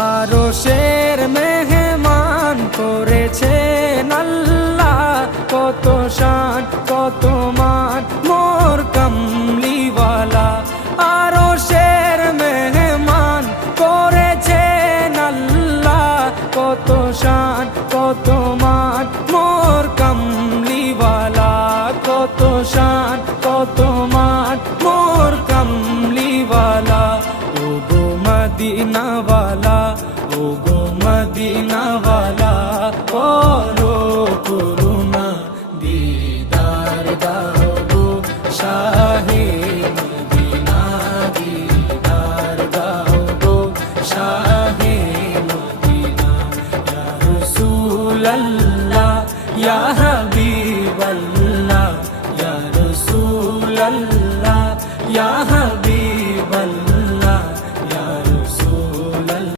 আরশের মেহমান করেছেন আল্লাহ, কত শান কত মান মোর কামলিওয়ালা। আরশের মেহমান করেছেন আল্লাহ, কত শান কত মান মোর কামলিওয়ালা, কত শান কত মান মোর কামলিওয়ালা। ও গো মদিনাওয়ালা, ও গো মদিনাওয়ালা, করো